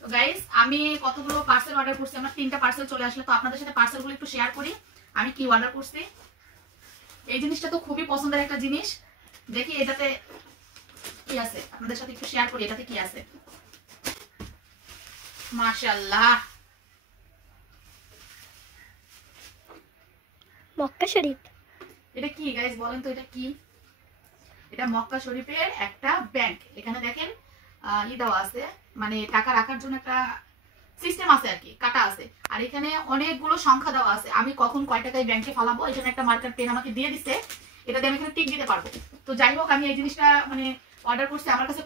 তো গাইস আমি কতগুলো পার্সেল অর্ডার করছি, আমার 3টা পার্সেল চলে আসলো। তো আপনাদের সাথে পার্সেলগুলো একটু শেয়ার করি আমি কি অর্ডার করছি। এই জিনিসটা তো খুবই পছন্দের একটা জিনিস। দেখি এটাতে কি আছে, আপনাদের সাথে একটু শেয়ার করি এটাতে কি আছে। মাশাআল্লাহ, মক্কা শরীফ। এটা কি গাইস বলেন তো, এটা কি? এটা মক্কা শরীফের একটা ব্যাংক। এখানে দেখেন দেওয়া আছে, মানে টাকা রাখার জন্য একটা সিস্টেম আছে আর কি, কাটা আছে। আর এখানে অনেকগুলো সংখ্যা দেওয়া আছে, আমি কখন কয় টাকায় ব্যাংকে ফালাবো এই জন্য একটা মার্কার পেন আমাকে দিয়ে দিচ্ছে, এটা দিয়ে আমি এখানে টিক দিতে পারবো। তো যাই হোক, আমি এই জিনিসটা মানে অর্ডার করছি, আমার কাছে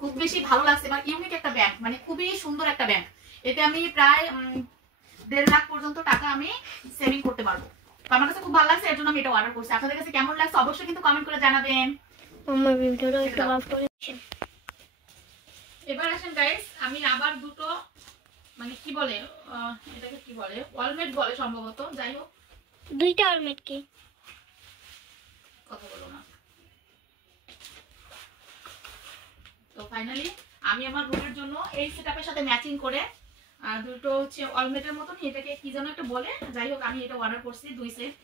খুব বেশি ভালো লাগছে। মানে ইউনিক একটা ব্যাংক, মানে খুবই সুন্দর একটা ব্যাংক। এতে আমি প্রায় 1.5 লাখ পর্যন্ত টাকা আমি সেভিং করতে পারবো। তো আমার কাছে খুব ভালো লাগছে, এর জন্য আমি এটা অর্ডার করছি। আপনাদের কাছে কেমন লাগছে অবশ্যই কিন্তু কমেন্ট করে জানাবেন। আমার ভিডিওটা একটু অফ করে দিন। এবার আসেন গাইস, আমি আবার দুটো মানে কি বলে এটাকে কি বলে, ওয়ালমেট বলে সম্ভবত, যাই হোক। দুইটা ওয়ালমেট কি কথা বলো না। তো ফাইনালি আমি আমার রুমের জন্য এই সেটআপের সাথে ম্যাচিং করে দুটো হচ্ছে ওয়ালমেটের মতন, এটাকে কি যেন একটা বলে, যাই হোক আমি এটা অর্ডার করছি 2 সেট।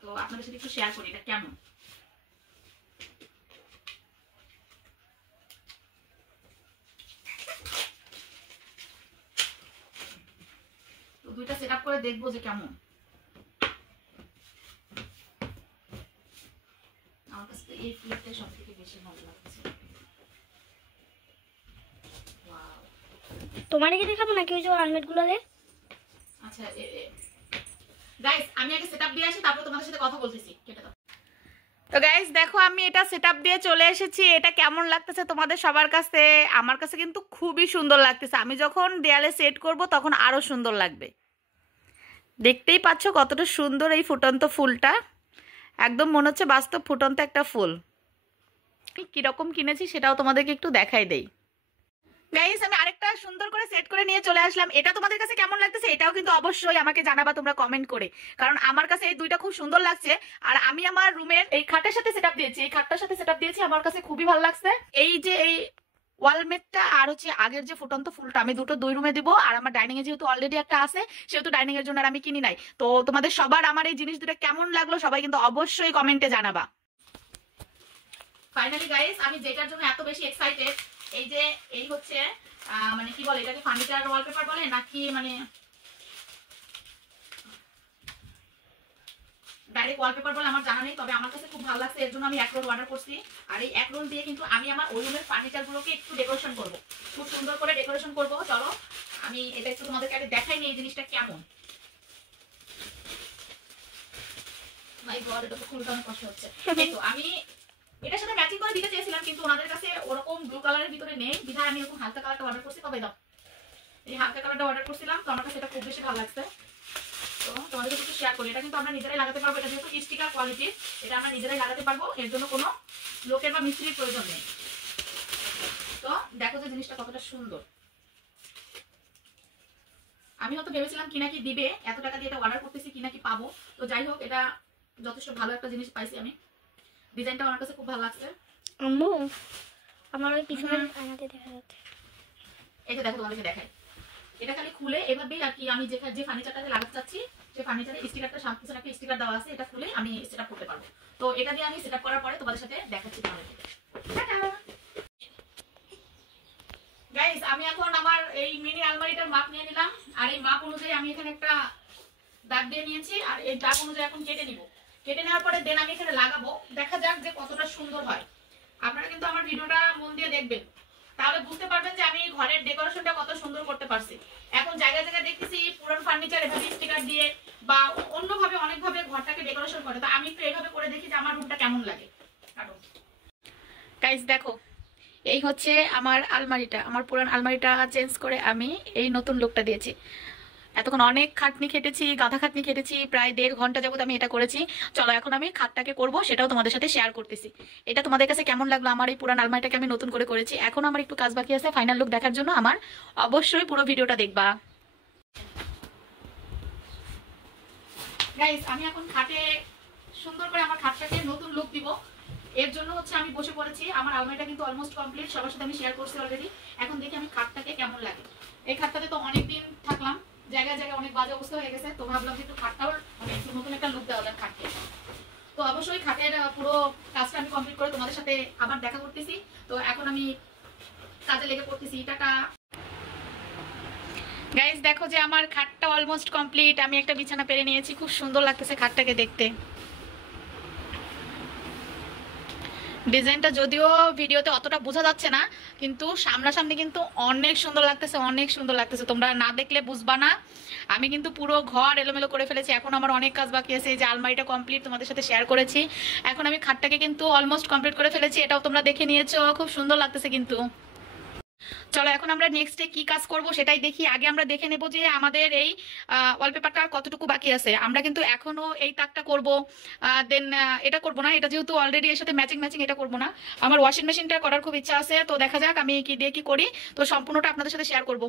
তো আপনাদের সাথে একটু শেয়ার করি এটা কেমন। তো দুইটা সেটআপ করে দেখবো যে কেমন। আমার কাছে তো এই ফ্লিপটা সবথেকে বেশি ভালো লাগছে। ওয়াও, তোমার কি দেখাবো নাকি ওই যে ওয়ালমেট গুলো রে? আচ্ছা গাইস আমি আগে সেটআপ দিয়ে আসি, তারপর তোমাদের সাথে কথা বলতেছি। কেটে দাও। তো গাইস দেখো, আমি এটা সেটআপ দিয়ে চলে এসেছি। এটা কেমন লাগতেছে তোমাদের সবার কাছে? আমার কাছে কিন্তু খুবই সুন্দর লাগতেছে। আমি যখন দেয়ালে সেট করব তখন আরো সুন্দর লাগবে। দেখতেই পাচ্ছ কতটা সুন্দর এই ফুটন্ত ফুলটা, একদম মনে হচ্ছে বাস্তব ফুটন্ত একটা ফুল। কিরকম কিনেছি সেটাও তোমাদেরকে একটু দেখাই দেই। গাইস আমি আরেকটা সুন্দর করে সেট করে নিয়ে চলে আসলাম। এটা তোমাদের কাছে কেমন লাগতেছে এটাও কিন্তু অবশ্যই আমাকে জানাবা তোমরা কমেন্ট করে, কারণ আমার কাছে এই দুইটা খুব সুন্দর লাগছে। আর আমি আমার রুমের এই খাটের সাথে সেটআপ দিয়েছি, এই খাটটার সাথে সেটআপ দিয়েছি, আমার কাছে খুবই ভালো লাগছে। এই যে এই ওয়ালমেটটা আর হচ্ছে আগের যে ফুটন্ত ফুলটা, আমি দুটো 2 রুমে দিব। আর আমার ডাইনিং এ যেহেতু অলরেডি একটা আছে, সেহেতু ডাইনিং এর জন্য আর আমি কিনি নাই। তো তোমাদের সবার আমার এই জিনিস দুটো কেমন লাগলো সবাই কিন্তু অবশ্যই কমেন্টে জানাবা। ফাইনালি গাইস আমি যেটার জন্য এত বেশি এক্সাইটেড, এই যে এই হচ্ছে মানে কি বলে এটাকে, ফার্নিচার ওয়ালপেপার বলে নাকি মানে ডাইরেক্ট ওয়ালপেপার বলে আমার জানা নেই, তবে আমার কাছে খুব ভালো লাগছে, এর জন্য আমি 1 রোল অর্ডার করছি। আর এই 1 রোল দিয়ে কিন্তু আমি আমার ওই রুমের ফার্নিচার গুলোকে একটু ডেকোরেশন করব, খুব সুন্দর করে ডেকোরেশন করব। চলো আমি এটা একটু তোমাদেরকে আগে দেখাই নি এই জিনিসটা কেমন। মাই গড, এটা তো খুলতে অনেক কষ্ট হচ্ছে। এই তো আমি এটার সাথে ম্যাচিং করে দিতে চেয়েছিলাম, কিন্তু ওনাদের কাছে ওরকম ব্লু কালারের ভিতরে নেই, বিধায় আমি এরকম হালকা কালারটা অর্ডার করছি। তবে দাও, এই হালকা কালারটা অর্ডার করছিলাম, তো আমার কাছে এটা খুব বেশি ভালো লাগছে। তো তোমাদের সাথে একটু শেয়ার করি। এটা কিন্তু আমরা নিজেরাই লাগাতে পারবো, এটা যেহেতু স্টিকার কোয়ালিটির, এটা আমরা নিজেরাই লাগাতে পারবো, এর জন্য কোনো লোকের বা মিস্ত্রির প্রয়োজন নেই। তো দেখো যে জিনিসটা কতটা সুন্দর। আমি হয়তো ভেবেছিলাম কি নাকি দিবে, এত টাকা দিয়ে এটা অর্ডার করতেছি কি নাকি পাবো। তো যাই হোক, এটা যথেষ্ট ভালো একটা জিনিস পাইছি আমি। ডিজাইনটা আমার কাছে খুব ভালো লাগছে। আম্মু আমার ওই পিছনের আয়নাতে দেখা যাচ্ছে। এই যে দেখো তোমাদেরকে দেখাই, এটা খালি খুলে এভাবেই আর কি, আমি যে ফার্নিচারটাতে লাগাতে চাচ্ছি সেই ফার্নিচারে স্টিকারটা সামনে একটা স্টিকার দেওয়া আছে, এটা খুলে আমি সেটআপ করতে পারবো। তো এটা দিয়ে আমি সেটআপ করার পরে তোমাদের সাথে দেখাচ্ছি তোমাদেরকে। গাইস আমি এখন আমার এই মিনি আলমারিটার মাপ নিয়ে নিলাম, আর এই মাপ অনুযায়ী আমি এখানে একটা দাগ দিয়ে নিয়েছি, আর এই দাগ অনুযায়ী এখন কেটে নিব। কেটে নেওয়ার পরে দেন আমি এখানে লাগাবো, দেখা যাক যে কতটা সুন্দর হয়। আপনারা কিন্তু আমার ভিডিওটা মন দিয়ে দেখবেন, তাহলে বুঝতে পারবেন যে আমি ঘরের ডেকোরেশনটা কত সুন্দর করতে পারছি। এখন জায়গায় জায়গায় দেখতেছি পুরান ফার্নিচার এভাবে স্টিকার দিয়ে বা অন্যভাবে অনেকভাবে ঘরটাকে ডেকোরেশন করে, তো আমি একটু এইভাবে করে দেখি যে আমার রুমটা কেমন লাগে। গাইস দেখো, এই হচ্ছে আমার আলমারিটা, আমার পুরান আলমারিটা চেঞ্জ করে আমি এই নতুন লুকটা দিয়েছি। এতক্ষণ অনেক খাটনি খেটেছি, গাধা খাটনি খেটেছি, প্রায় 1.5 ঘন্টা যাবত আমি এটা করেছি। চলো এখন আমি খাটটাকে করব, সেটাও তোমাদের সাথে শেয়ার করতেছি। এটা তোমাদের কাছে কেমন লাগলো? আমার এই পুরান আলমারিটাকে আমি নতুন করে করেছি, এখন আমার একটু কাজ বাকি আছে। ফাইনাল লুক দেখার জন্য আমার অবশ্যই পুরো ভিডিওটা দেখবা। গাইস আমি এখন খাটে সুন্দর করে আমার খাটটাকে নতুন লুক দিব। এর জন্য হচ্ছে আমি বসে পড়েছি। আমার আলমারিটা কিন্তু অলমোস্ট কমপ্লিট, সবার সাথে আমি শেয়ার করছি অলরেডি। এখন দেখি আমি খাটটাকে কেমন লাগে। এই খাটটাতে তো অনেকদিন থাকলাম, জায়গায় জায়গায় অনেক বাজে অবস্থা হয়ে গেছে, তো ভাবলাম যে একটু খাটটাও মানে একটু নতুন একটা লুক দেওয়া যায় খাটকে। তো অবশ্যই খাটের পুরো কাজটা আমি কমপ্লিট করে তোমাদের সাথে আবার দেখা করতেছি। তো এখন আমি কাজে লেগে পড়তেছি। টাটা গাইস, দেখো যে আমার খাটটা অলমোস্ট কমপ্লিট। আমি একটা বিছানা পেরে নিয়েছি, খুব সুন্দর লাগতেছে খাটটাকে দেখতে। ডিজাইনটা যদিও ভিডিওতে অতটা বোঝা যাচ্ছে না, কিন্তু সামনাসামনি কিন্তু অনেক সুন্দর লাগতেছে, অনেক সুন্দর লাগতেছে। তোমরা না দেখলে বুঝবা না। আমি কিন্তু পুরো ঘর এলোমেলো করে ফেলেছি, এখন আমার অনেক কাজ বাকি আছে। এই যে আলমারিটা কমপ্লিট তোমাদের সাথে শেয়ার করেছি, এখন আমি খাটটাকে কিন্তু অলমোস্ট কমপ্লিট করে ফেলেছি। এটাও তোমরা দেখে নিয়েছো, খুব সুন্দর লাগতেছে কিন্তু। চলো এখন আমরা নেক্সটে কি কাজ করব সেটাই দেখি। আগে আমরা দেখে নেব যে আমাদের এই ওয়ালপেপারটা কতটুকু বাকি আছে। আমরা কিন্তু এখনো এই তাকটা করব, দেন এটা করব না, এটা যেহেতু অলরেডি এর সাথে ম্যাচিং ম্যাচিং, এটা করব না। আমার ওয়াশিং মেশিনটা করার খুব ইচ্ছা আছে, তো দেখা যাক আমি কি দিয়ে কি করি। তো সম্পূর্ণটা আপনাদের সাথে শেয়ার করব।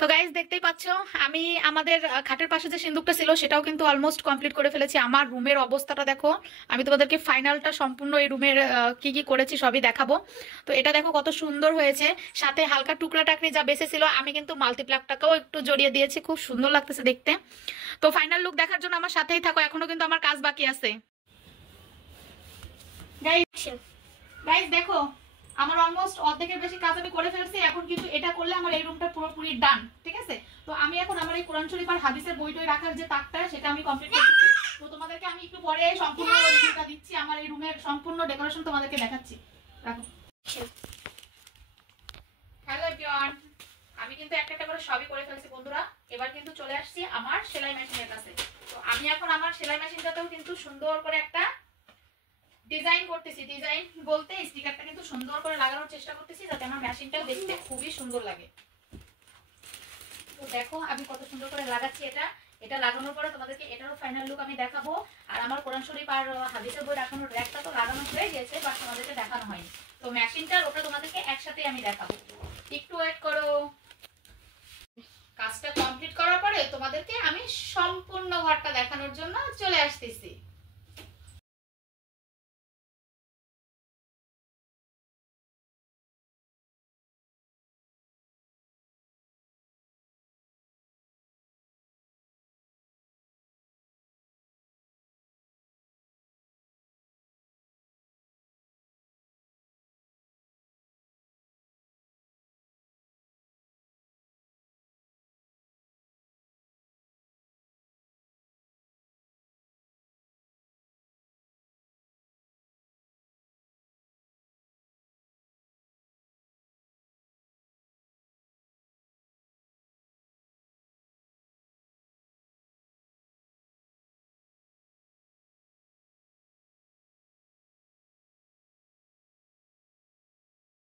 তো গাইজ দেখতেই পাচ্ছ আমি আমাদের খাটের পাশে যে সিন্দুকটা ছিল সেটাও কিন্তু অলমোস্ট কমপ্লিট করে ফেলেছি। আমার রুমের অবস্থাটা দেখো, আমি তোমাদেরকে ফাইনালটা সম্পূর্ণ এই রুমের কি কি করেছি সবই দেখাবো। তো এটা দেখো কত সুন্দর হয়েছে, সাথে হালকা টুকরা টাকরি যা বেঁচে ছিল আমি কিন্তু মাল্টিপ্লাকটাকেও একটু জড়িয়ে দিয়েছি, খুব সুন্দর লাগতেছে দেখতে। তো ফাইনাল লুক দেখার জন্য আমার সাথেই থাকো, এখনো কিন্তু আমার কাজ বাকি আছে। গাইজ দেখো আমার অলমোস্ট অর্ধেকের বেশি কাজ আমি করে ফেলছি। এখন কিন্তু এটা করলে আমার এই রুমটা পুরোপুরি ডান, ঠিক আছে। তো আমি এখন আমার এই কোরআন শরীফ আর হাদিসের বইটই রাখার যে তাকটা সেটা আমি কমপ্লিট করতেছি। তো তোমাদেরকে আমি একটু পরে সম্পূর্ণ রিভিউটা দিচ্ছি, আমার এই রুমের সম্পূর্ণ ডেকোরেশন তোমাদেরকে দেখাচ্ছি। রাখো। হ্যালো এভরিওয়ান, আমি কিন্তু একটা একটা করে সবই করে ফেলছি বন্ধুরা। এবার কিন্তু চলে আসছি আমার সেলাই মেশিনের কাছে। তো আমি এখন আমার সেলাই মেশিনটাতেও কিন্তু সুন্দর করে একটা ডিজাইন করতেছি। ডিজাইন বলতে স্টিকারটা কিন্তু সুন্দর করে লাগানোর চেষ্টা করতেছি যাতে আমার মেশিনটাও দেখতে খুবই সুন্দর লাগে। তো দেখো আমি কত সুন্দর করে লাগাচ্ছি। এটা লাগানোর পরে তোমাদেরকে এটারও ফাইনাল লুক আমি দেখাবো। আর আমার কোরআন শরীফ আর হাদিসের বই রাখানোর র্যাকটা তো লাগানো হয়ে গেছে, বাট তোমাদেরকে দেখানো হয়নি। তো মেশিনটার ওটা তোমাদেরকে একসাথে আমি দেখাবো, একটু ওয়েট করো। কাজটা কমপ্লিট করার পরে তোমাদেরকে আমি সম্পূর্ণ ঘরটা দেখানোর জন্য চলে আসতেছি।